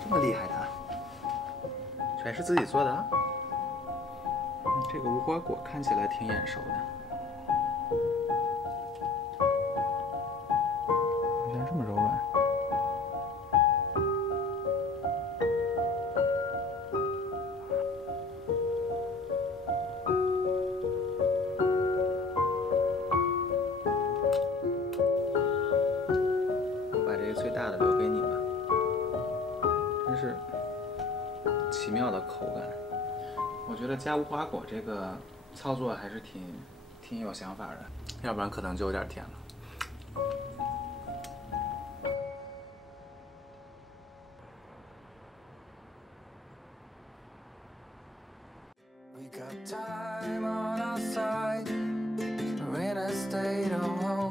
这么厉害的啊，全是自己做的啊？这个无花果看起来挺眼熟的，原来这么柔软。我把这个最大的留给你吧。真是奇妙的口感。我觉得加无花果这个操作还是挺有想法的，要不然可能就有点甜了。We got time on our side. We're in a state of home.